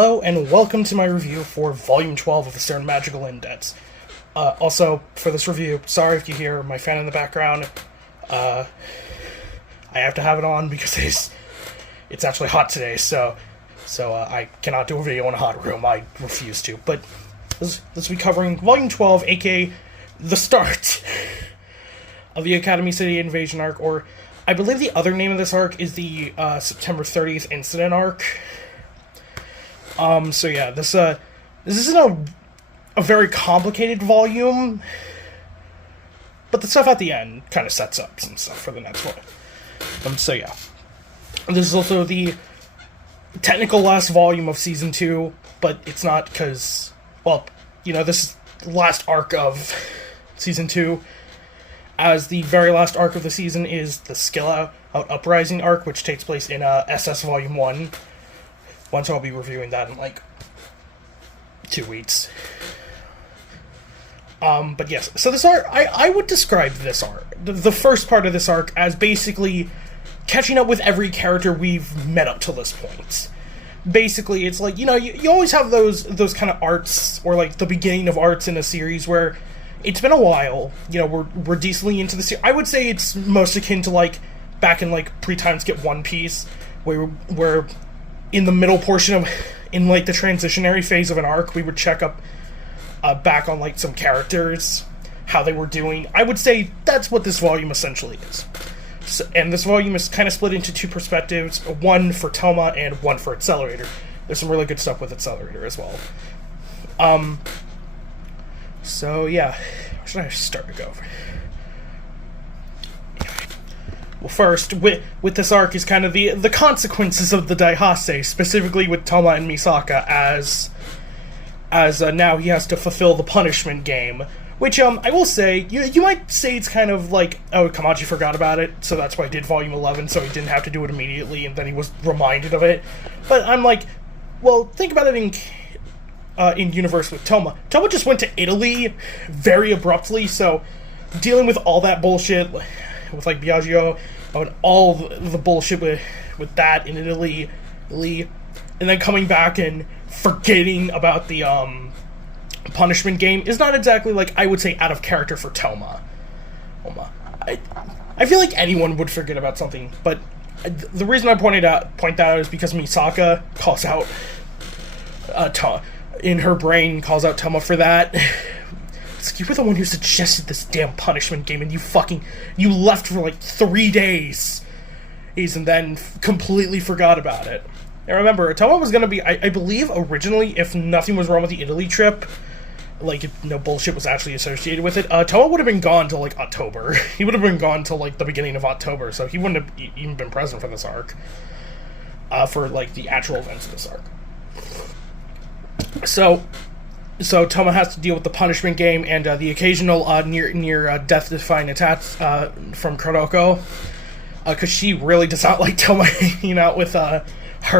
Hello, and welcome to my review for Volume 12 of the Stern Magical Indents. Also, for this review, sorry if you hear my fan in the background. I have to have it on because it's actually hot today, so I cannot do a video in a hot room. I refuse to. But this will be covering Volume 12, aka the start of the Academy City Invasion arc, or I believe the other name of this arc is the September 30th Incident arc. So yeah, this isn't a very complicated volume, but the stuff at the end kind of sets up some stuff for the next one. So yeah, this is also the technical last volume of Season 2, but it's not because, well, you know, this is the last arc of Season 2, as the very last arc of the season is the Skill Out Uprising arc, which takes place in SS Volume 1. Once I'll be reviewing that in, 2 weeks. But yes, so this arc, I would describe this arc, the first part of this arc, as basically catching up with every character we've met up till this point. Basically, it's like, you know, you always have those kind of arcs, or the beginning of arcs in a series where it's been a while, you know, we're decently into the series. I would say it's most akin to, back in, pre-time skip One Piece, where in the middle portion of, in the transitionary phase of an arc, we would check up back on some characters, how they were doing. I would say that's what this volume essentially is. So, and this volume is kind of split into two perspectives, one for Toma and one for Accelerator. There's some really good stuff with Accelerator as well. So yeah, where should I start to go? Well, first, with this arc is kind of the consequences of the Daihase, specifically with Toma and Misaka, as now he has to fulfill the punishment game, which, I will say, you might say it's kind of oh, Kamachi forgot about it, so that's why I did Volume 11, so he didn't have to do it immediately, and then he was reminded of it. But I'm well, think about it in universe with Toma. Toma just went to Italy very abruptly, so dealing with all that bullshit with Biagio and all the bullshit with that in Italy, and then coming back and forgetting about the punishment game is not exactly I would say out of character for Toma. I feel like anyone would forget about something, but the reason I point that out is because Misaka calls out in her brain calls out Toma for that. It's you were the one who suggested this damn punishment game, and you left for 3 days, and then completely forgot about it. Now remember, Toma was gonna be, I believe originally, if nothing was wrong with the Italy trip, if no bullshit was actually associated with it, Toma would have been gone till October. He would have been gone till the beginning of October, so he wouldn't have even been present for this arc, for the actual events of this arc. So Toma has to deal with the punishment game and the occasional near death-defying attacks from Kuroko, because she really does not like Toma hanging out with her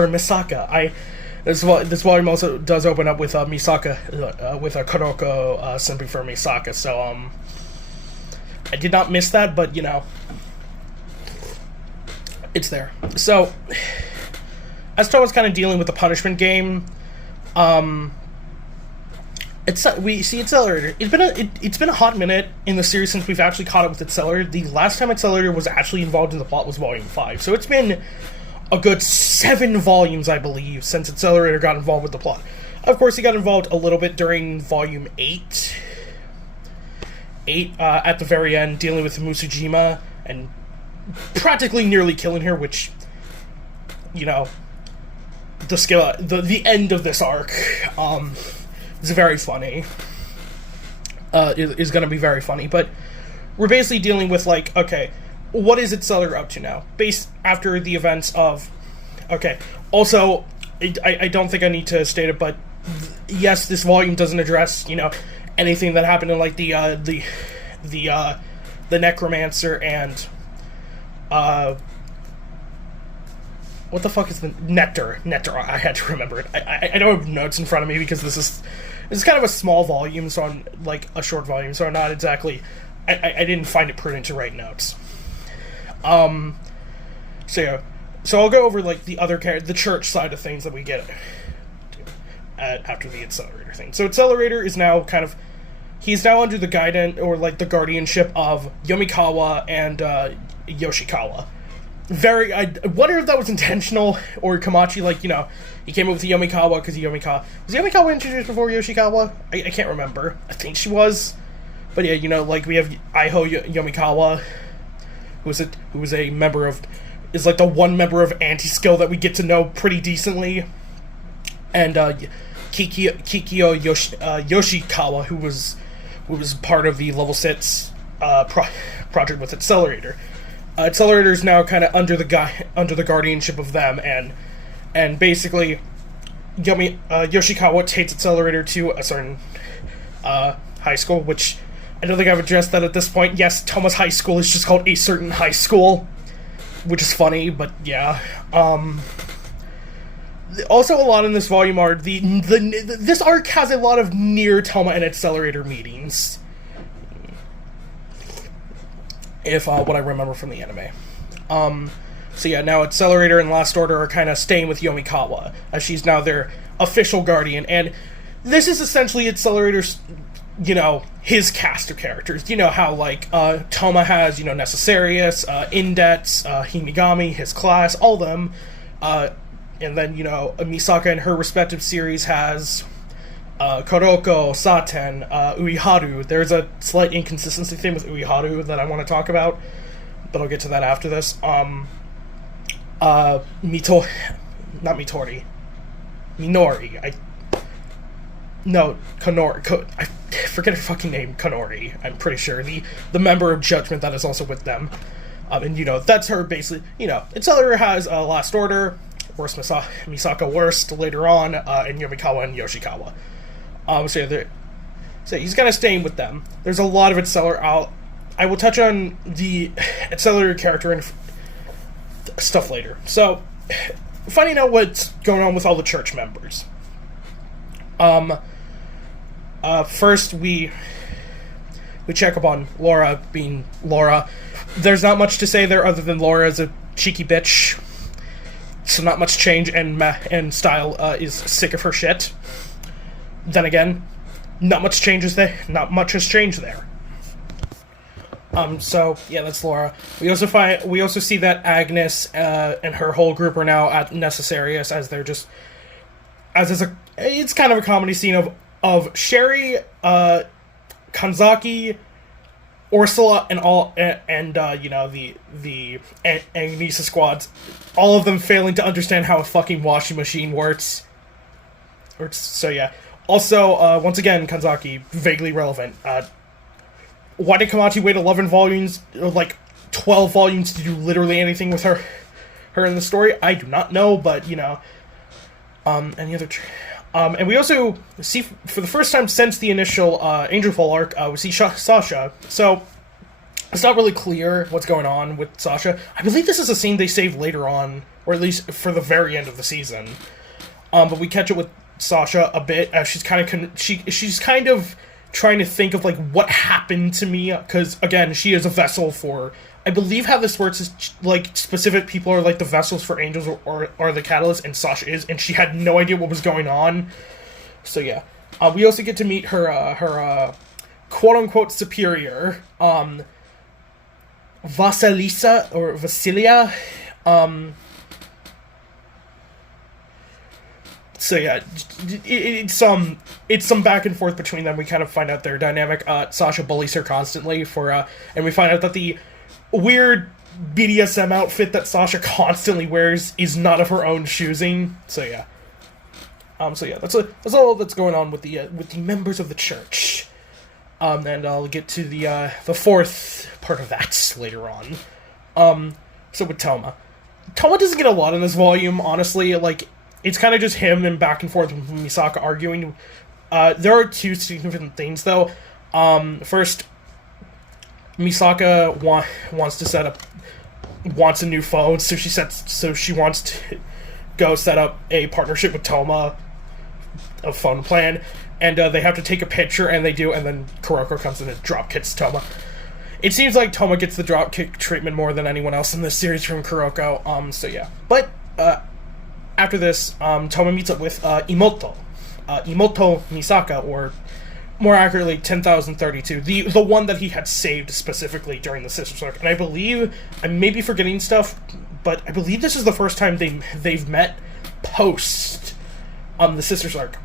and Misaka. This volume also does open up with Misaka, with Kuroko simply for Misaka. So I did not miss that, but it's there. So as Toma's kind of dealing with the punishment game, we see Accelerator. It's been a hot minute in the series since we've actually caught up with Accelerator. The last time Accelerator was actually involved in the plot was Volume 5. So it's been a good 7 volumes, I believe, since Accelerator got involved with the plot. Of course, he got involved a little bit during Volume 8. At the very end, dealing with Musujima and practically nearly killing her, which, the end of this arc, is very funny. Is going to be very funny, but we're basically dealing with okay, what is Accelerator up to now? Based after the events of, okay. Also, I don't think I need to state it, but yes, this volume doesn't address anything that happened in the Necromancer and what the fuck is the Nectar? I had to remember it. I don't have notes in front of me because this is kind of a small volume, so I'm a short volume, so I'm not exactly. I didn't find it prudent to write notes. So I'll go over the other the church side of things that we get after the Accelerator thing. So Accelerator is now he's now under the guidance, or like the guardianship, of Yomikawa and Yoshikawa. I wonder if that was intentional, or Komachi, like, you know, he came up with Yomikawa because was Yomikawa introduced before Yoshikawa? I can't remember. I think she was. But yeah, you know, like, we have Aiho Yomikawa, who is a member of, is like the one member of Anti-Skill that we get to know pretty decently. And Kikyo Yoshikawa, who was part of the Level 6 project with Accelerator. Accelerator is now kind of under the guardianship of them, and basically, Yoshikawa takes Accelerator to a certain high school, which I don't think I've addressed that at this point. Yes, Toma's high school is just called a certain high school, which is funny, but yeah. Also, a lot in this volume are this arc has a lot of near Toma and Accelerator meetings. If what I remember from the anime. So yeah, now Accelerator and Last Order are kind of staying with Yomikawa, as she's now their official guardian, and this is essentially Accelerator's, you know, his cast of characters. You know how, like, Toma has, you know, Necessarius, Indets, Himigami, his class, all of them, and then, you know, Misaka in her respective series has Kuroko, Saten, Uiharu. There's a slight inconsistency thing with Uiharu that I want to talk about, but I'll get to that after this. Minori. Konori. I forget her fucking name. Konori, I'm pretty sure. The member of Judgment that is also with them. And, you know, that's her basically, you know, Accelerator has Last Order, worst Misaka worst later on, and Yomikawa and Yoshikawa. So he's kind of staying with them. There's a lot of Accelerator. I will touch on the Accelerator character and stuff later. So, finding out what's going on with all the church members. First we check up on Laura being Laura. There's not much to say there other than Laura is a cheeky bitch. So not much change, and Style is sick of her shit. Then again, not much has changed there. So yeah, that's Laura. We also see that Agnes and her whole group are now at Necessarius, as they're just it's kind of a comedy scene of Sherry, Kanzaki, Ursula, and you know, the Agnesa squads, all of them failing to understand how a fucking washing machine works. So yeah. Also, once again, Kanzaki, vaguely relevant. Why did Komachi wait 11 volumes, or like 12 volumes, to do literally anything with her in the story? I do not know, but, you know. Any other... and we also see, for the first time since the initial Angelfall arc, we see Sasha. So, it's not really clear what's going on with Sasha. I believe this is a scene they save later on, or at least for the very end of the season. But we catch it with Sasha a bit, as she's kind of trying to think of, like, what happened to me, because, again, she is a vessel for... I believe how this works is, like, specific people are, like, the vessels for angels or the catalyst, and Sasha is, and she had no idea what was going on. So, yeah. We also get to meet her quote-unquote superior, Vasilia. So yeah, it's some back and forth between them. We kind of find out their dynamic. Sasha bullies her constantly and we find out that the weird BDSM outfit that Sasha constantly wears is not of her own choosing. So yeah, that's all that's going on with the members of the church. And I'll get to the fourth part of that later on. So with Toma doesn't get a lot in this volume, honestly. Like, it's kind of just him and back and forth with Misaka arguing. There are two significant things, though. First, Misaka wants a new phone, so she wants to go set up a partnership with Toma, a phone plan, and they have to take a picture, and they do, and then Kuroko comes in and drop kicks Toma. It seems like Toma gets the drop kick treatment more than anyone else in this series from Kuroko. So yeah, but after this, Toma meets up with Imoto, Imoto Misaka, or more accurately, 10,032, the one that he had saved specifically during the Sisters arc. And I believe, I may be forgetting stuff, but I believe this is the first time they've met post the Sisters arc.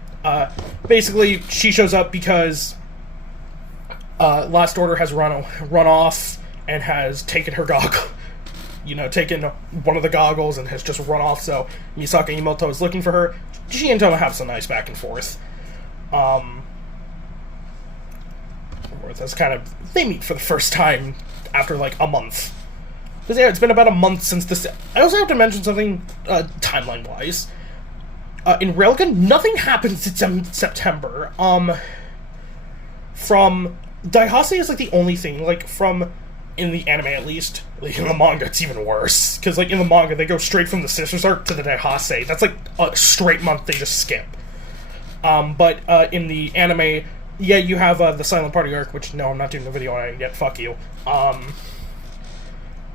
Basically, she shows up because Last Order has run off and has taken her goggle, taken one of the goggles and has just run off. So Misaka Imoto is looking for her. She and Toma have some nice back and forth. That's kind of, they meet for the first time after like a month. Because yeah, it's been about a month since this. I also have to mention something timeline wise. In Railgun, nothing happens in September. From Daihase is like the only thing, like from, in the anime at least, like in the manga it's even worse. Because like in the manga they go straight from the Sisters arc to the Daihase. That's like a straight month they just skip. But in the anime, yeah, you have the Silent Party arc, which no, I'm not doing the video on it yet, fuck you.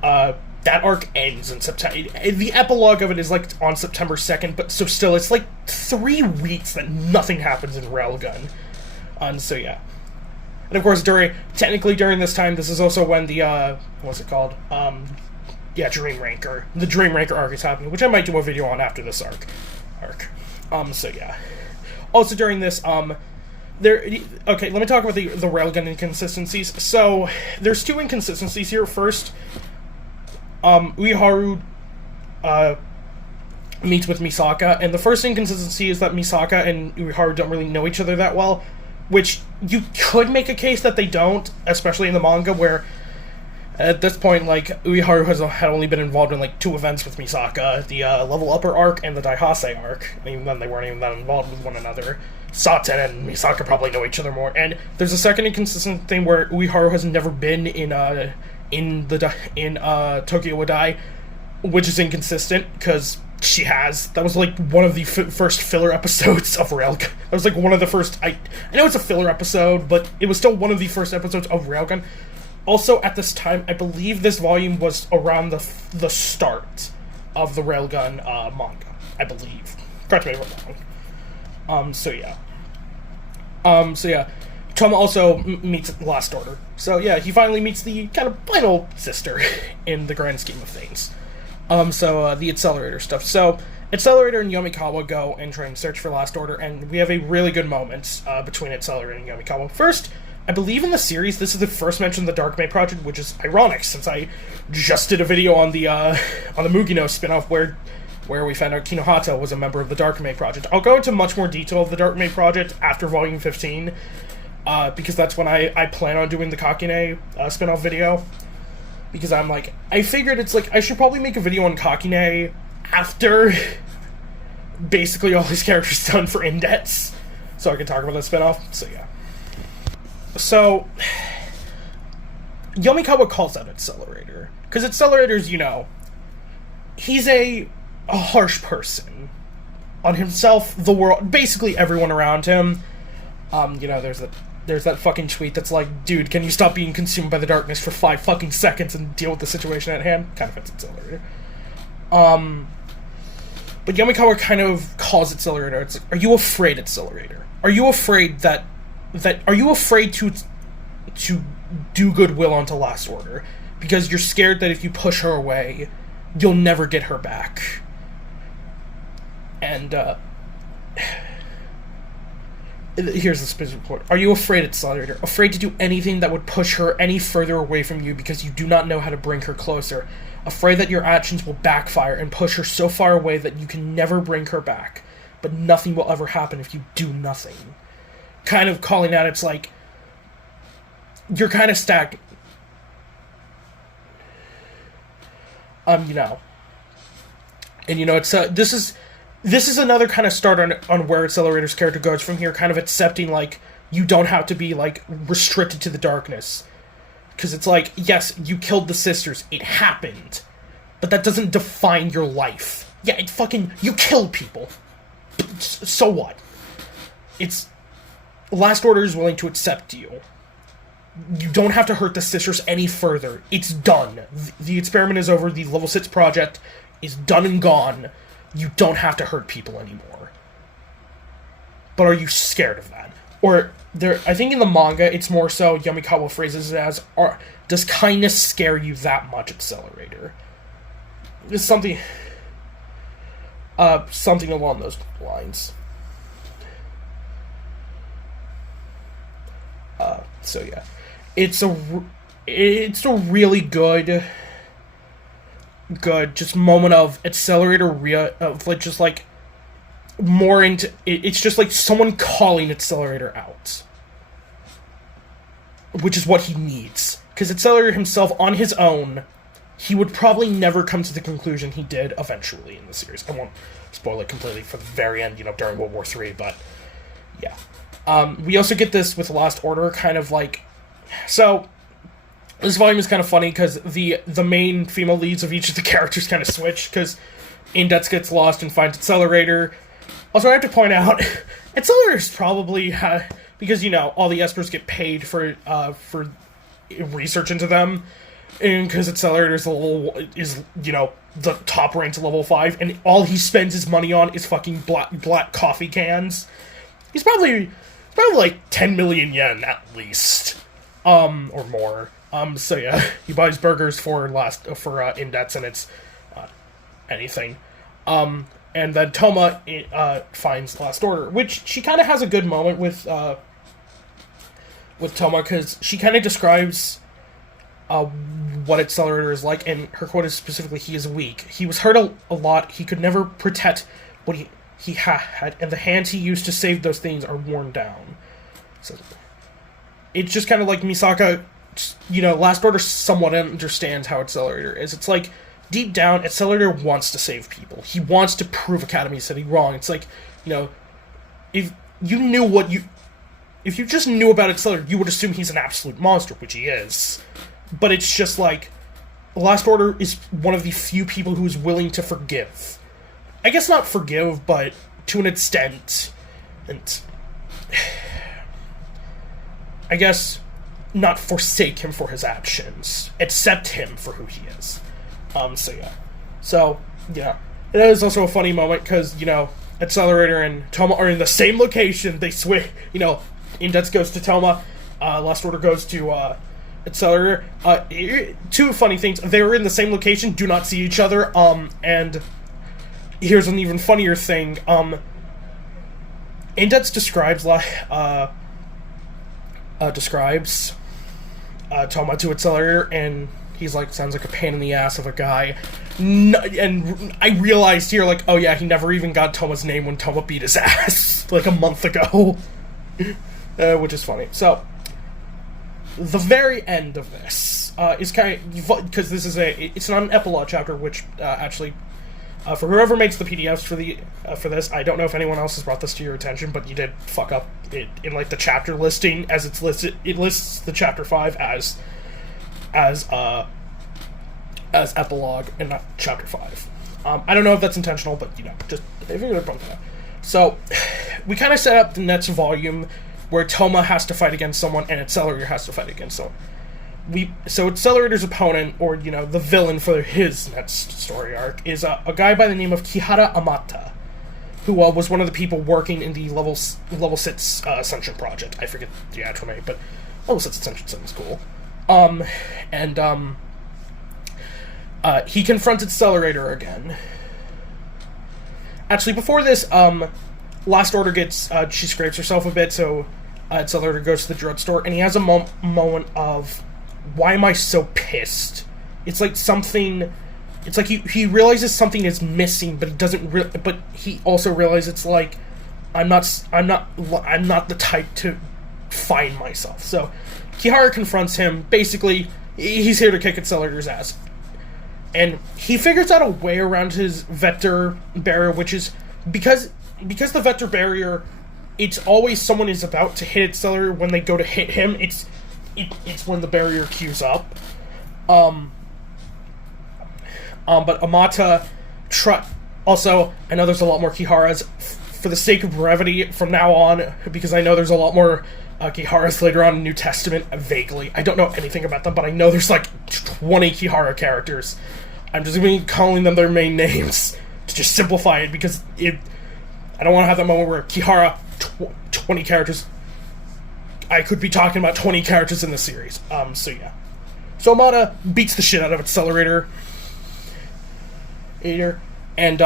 That arc ends in September. The epilogue of it is like on September 2nd, but so still, it's like 3 weeks that nothing happens in Railgun. So yeah. And of course, technically during this time, this is also when the, what's it called? Dream Ranker. The Dream Ranker arc is happening, which I might do a video on after this arc. So yeah. Also during this, okay, let me talk about the Railgun inconsistencies. So, there's 2 inconsistencies here. First, Ueharu, meets with Misaka, and the first inconsistency is that Misaka and Ueharu don't really know each other that well, which you could make a case that they don't, especially in the manga, where at this point, like, Ueharu had only been involved in, like, 2 events with Misaka, the Level Upper arc and the Daihase arc, and even then they weren't even that involved with one another. Saten and Misaka probably know each other more, and there's a second inconsistent thing where Ueharu has never been in Tokyo Wa Dai, which is inconsistent, because she has. That was like one of the first filler episodes of Railgun. That was like one of the first, I know it's a filler episode, but it was still one of the first episodes of Railgun. Also, at this time, I believe this volume was around the start of the Railgun manga, I believe. Correct me if I'm wrong. So yeah. Toma also meets Last Order. So yeah, he finally meets the kind of final sister in the grand scheme of things. The Accelerator stuff. So, Accelerator and Yomikawa go and try and search for Last Order, and we have a really good moment between Accelerator and Yomikawa. First, I believe in the series, this is the first mention of the Dark May Project, which is ironic, since I just did a video on the Mugino spin-off where we found out Kinohata was a member of the Dark May Project. I'll go into much more detail of the Dark May Project after Volume 15, because that's when I plan on doing the Kakine spin-off video. Because I figured it's like, I should probably make a video on Kakine after basically all these characters done for Indets, so I can talk about the spin-off, so yeah. So, Yomikawa calls out Accelerator, because Accelerator's, he's a harsh person on himself, the world, basically everyone around him. There's that fucking tweet that's like, dude, can you stop being consumed by the darkness for 5 fucking seconds and deal with the situation at hand? Kind of fits Accelerator. But Yomikawa kind of calls Accelerator. It's like, are you afraid, Accelerator? Are you afraid are you afraid to do goodwill onto Last Order? Because you're scared that if you push her away, you'll never get her back. And, here's the specific quote. Are you afraid, Accelerator? Afraid to do anything that would push her any further away from you because you do not know how to bring her closer? Afraid that your actions will backfire and push her so far away that you can never bring her back, but nothing will ever happen if you do nothing? Kind of calling out, it's like, you're kind of stagnant. And it's, this is another kind of start on where Accelerator's character goes from here, kind of accepting, like, you don't have to be, like, restricted to the darkness. Because it's like, yes, you killed the sisters, it happened, but that doesn't define your life. Yeah, you killed people. So what? Last Order is willing to accept you. You don't have to hurt the sisters any further. It's done. The experiment is over, the Level 6 project is done and gone. You don't have to hurt people anymore. but are you scared of that? Or I think in the manga, it's more so Yamikawa phrases it as, does kindness scare you that much, Accelerator? It's something along those lines. So yeah, it's a really good just moment of Accelerator of like just like more into it's just like someone calling Accelerator out, which is what he needs, because Accelerator himself on his own, he would probably never come to the conclusion he did eventually in the series. I won't spoil it completely for the very end, during World War III, but yeah. We also get this with Last Order, kind of like... So, this volume is kind of funny, because the main female leads of each of the characters kind of switch, because Index gets lost and finds Accelerator. Also, I have to point out, Accelerator's probably... because, all the Espers get paid for research into them, and because Accelerator's the top ranked level 5, and all he spends his money on is fucking black coffee cans. He's probably like 10 million yen at least, or more. So yeah, he buys burgers for Index, and it's anything. And then Toma finds Last Order, which she kind of has a good moment with Toma, because she kind of describes what Accelerator is like, and her quote is specifically, "He is weak. He was hurt a lot. He could never protect what he had, and the hands he used to save those things are worn down." So it's just kind of like Misaka, Last Order somewhat understands how Accelerator is. It's like, deep down, Accelerator wants to save people. He wants to prove Academy City wrong. It's like, if you just knew about Accelerator, you would assume he's an absolute monster, which he is. But it's just like, Last Order is one of the few people who is willing to forgive. I guess not forgive, but to an extent. And I guess not forsake him for his actions. Accept him for who he is. So, yeah. It is also a funny moment, because, Accelerator and Toma are in the same location. They switch, Index goes to Toma, Last Order goes to, Accelerator. Two funny things. They were in the same location, do not see each other, and here's an even funnier thing. Index describes Toma to Accelerator, and he's like, sounds like a pain in the ass of a guy. And I realized here, like, oh yeah, he never even got Toma's name when Toma beat his ass, like, a month ago. Which is funny. So, the very end of this is kind of... Because this is it's not an epilogue chapter, which, actually... for whoever makes the PDFs for this, I don't know if anyone else has brought this to your attention, but you did fuck up in like the chapter listing as it's listed. It lists the chapter 5 as epilogue and not chapter 5. I don't know if that's intentional, but just if you're gonna bump that. So we kind of set up the next volume where Toma has to fight against someone and Accelerator has to fight against someone. So Accelerator's opponent, or, the villain for his next story arc, is a guy by the name of Kihara Amata, who was one of the people working in the Level 6 Ascension project. I forget the actual name, but Level 6 Ascension sounds cool. He confronts Accelerator again. Actually, before this, Last Order gets, she scrapes herself a bit, so Accelerator goes to the drugstore, and he has a moment of... Why am I so pissed? It's like something... It's like he realizes something is missing, but he doesn't... but he also realizes it's like... I'm not the type to find myself. So, Kihara confronts him. Basically, he's here to kick Accelerator's ass. And he figures out a way around his vector barrier, which is... Because the vector barrier... It's always someone is about to hit Accelerator when they go to hit him. It's when the barrier queues up. But Amata... Also, I know there's a lot more Kiharas. For the sake of brevity, from now on, because I know there's a lot more Kiharas later on in New Testament, vaguely. I don't know anything about them, but I know there's like 20 Kihara characters. I'm just going to be calling them their main names to just simplify it, because I don't want to have that moment where Kihara, 20 characters. I could be talking about 20 characters in the series. So yeah. So Amata beats the shit out of Accelerator. And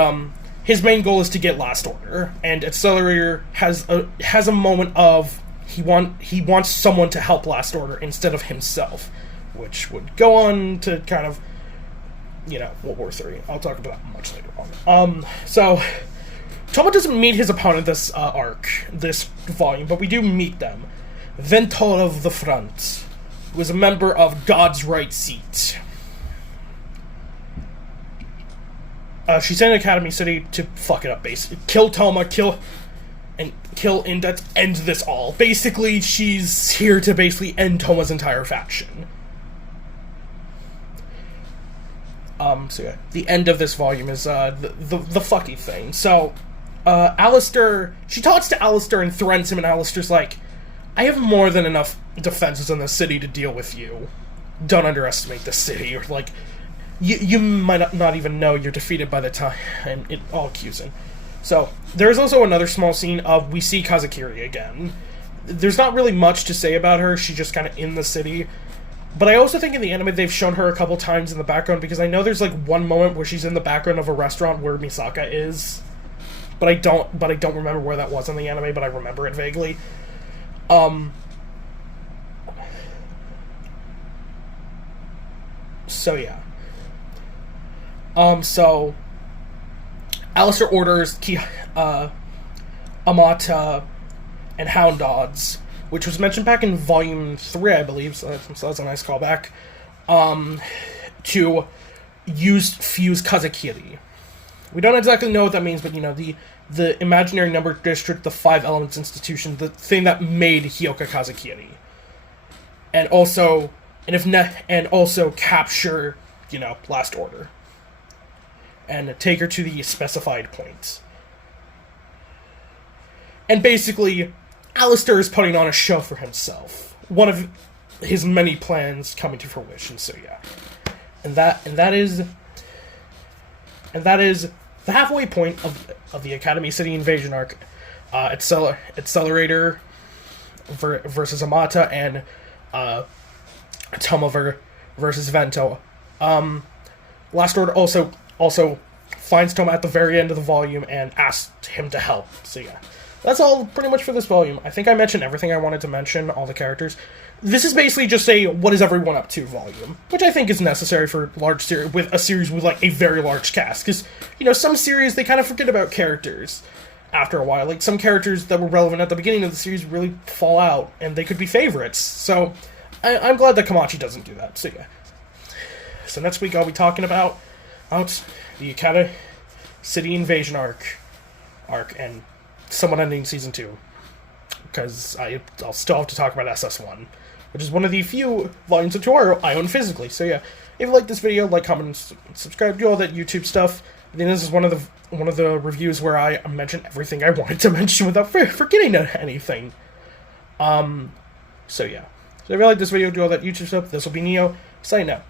his main goal is to get Last Order. And Accelerator has a moment of he wants someone to help Last Order instead of himself, which would go on to kind of, World War III. I'll talk about that much later on. So Toma doesn't meet his opponent this arc, this volume, but we do meet them. Ventor of the Front, who is a member of God's Right Seat. She's in Academy City to fuck it up, basically. Kill Toma, and that end this all. Basically, she's here to basically end Toma's entire faction. So yeah, the end of this volume is the fucky thing. So Alistair, she talks to Alistair and threatens him, and Alistair's like, I have more than enough defenses in the city to deal with you. Don't underestimate the city. Or like, you might not even know you're defeated by the time it all cues in. So there's also another small scene of we see Kazakiri again. There's not really much to say about her. She's just kind of in the city. But I also think in the anime they've shown her a couple times in the background, because I know there's like one moment where she's in the background of a restaurant where Misaka is. But I don't remember where that was in the anime, but I remember it vaguely. So yeah. So Alistair orders Amata and Hound Dogs, which was mentioned back in Volume 3, I believe, so that's a nice callback, to fuse Kazakiri. We don't exactly know what that means, but, the imaginary number district, the 5 Elements institution, the thing that made Hyoka Kazakiri. And also capture, Last Order. And take her to the specified point. And basically, Alistair is putting on a show for himself. One of his many plans coming to fruition, so yeah. And that is the halfway point of the Academy City invasion arc. Accelerator versus Amata, and Toma versus Vento. Last Order also finds Toma at the very end of the volume and asks him to help. So yeah, that's all pretty much for this volume. I think I mentioned everything I wanted to mention, all the characters. This is basically just a what is everyone up to volume, which I think is necessary for a series with like a very large cast, because some series they kind of forget about characters after a while. Like some characters that were relevant at the beginning of the series really fall out, and they could be favorites. So I'm glad that Kamachi doesn't do that. So yeah. So next week I'll be talking about the Academy City invasion arc, and somewhat ending season 2, because I'll still have to talk about SS1, which is one of the few volumes of Toru I own physically. So yeah, if you like this video, like, comment, and subscribe, do all that YouTube stuff. I think this is one of the reviews where I mention everything I wanted to mention without forgetting anything. So yeah, so if you like this video, do all that YouTube stuff. This will be Neo signing out.